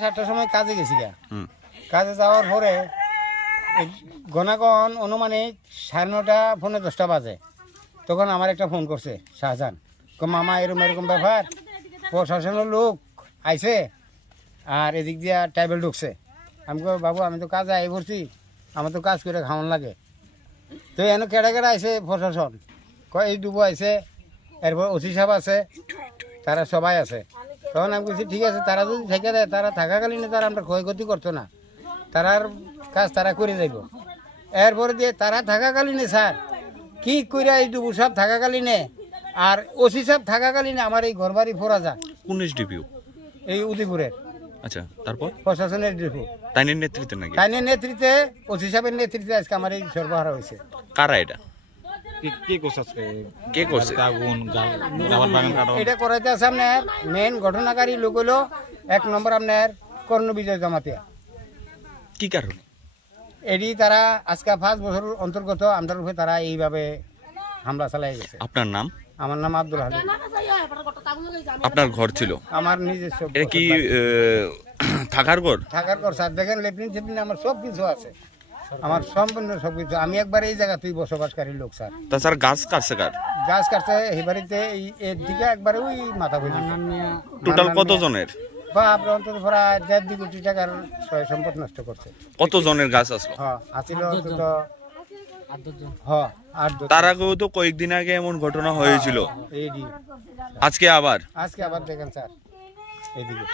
সাতটার সময় কাজে গেছি গা। কাজে যাওয়ার পরে গণাগণ অনুমানিক সাড়ে নটা ফোনে দশটা বাজে। তখন আমার একটা ফোন করছে শাহজাহান। মামা এরকম এরকম ব্যাপার। প্রশাসনের লোক আইছে আর এদিক দিয়ে টাইবেল ঢুকছে। আমি কই বাবু আমি তো কাজে আই পড়ছি। আমার তো কাজ করে খাওয়ান লাগে। তো এন কেডা কেডা আইছে প্রশাসন। কয় এই ডুবো আইছে এরপর ওসি সাহেব আছে তারা সবাই আছে। তখন আমি বলছি ঠিক আছে তারা যদি থেকে দেয় তারা থাকাকালীন তারা আমরা ক্ষয়ক্ষতি করতো না। তারার কাজ তারা করে যাইব। এরপরে দিয়ে তারা থাকাকালীনে স্যার কি কইরা এই ডুবু সাহেব থাকাকালীনে আর ওসি সাহেব থাকাকালীনে আমার এই ঘর বাড়ি ফোরা যা কোন এসডিপিও এই উদয়পুরের। আচ্ছা তারপর? প্রশাসনের ডিপু। তাইনের নেতৃত্বে নাকি? তাইনের নেতৃত্বে ওসি সাহেবের নেতৃত্বে আজকে আমার এই সরবরাহ হয়েছে। কারা এটা? কি- করছে এটা করাইতে আছে আপনার মেন ঘটনাকারী লোক হলো এক নম্বর আপনার কর্ণ বিজয় জামাতিয়া। কি কারণে? এটি তারা আজকে পাঁচ বছর অন্তর্গত আমদার উপরে তারা এইভাবে হামলা চালাই গেছে। আপনার নাম? আমার নাম আব্দুল হালিম। আপনার ঘর ছিল? আমার নিজস্ব এটা কি থাকার ঘর? থাকার পর স্যার দেখেন লেফটিন আমার সব কিছু আছে। আমার সম্পূর্ণ সব কিছু। আমি একবার এই জায়গাতেই বসবাসকারী লোক স্যার। তা স্যার গাছ কাটছে কার? গাছ কাটছে এই বাড়িতে এই এর দিকে একবারে ওই মাথা বুঝি টোটাল কত জনের বা আপনার অন্তত প্রায় দেড় দুই কোটি টাকার সয় সম্পদ নষ্ট করছে। কত জনের গাছ আসলো? হ্যাঁ আসিল অন্তত হ্যাঁ তার আগেও তো কয়েকদিন আগে এমন ঘটনা হয়েছিল। এইডি আজকে আবার? আজকে আবার দেখেন স্যার। এইদিকে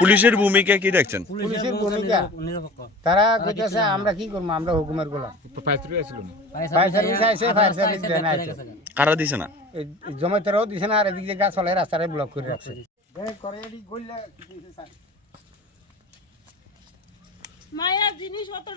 পুলিশের ভূমিকা কি দেখছেন? পুলিশের ভূমিকা তারা কইতেছে আমরা কি করব? আমরা হুকুমের গোলাম। ফায়ার সার্ভিস আইছে ফায়ার সার্ভিস দেন না আইছে কারা দিছে না? জমিতেরাও দিছে না আর এদিক দিয়ে গাছ ফলে রাস্তায় ব্লক করে রাখছে। মায়া জিনিস অত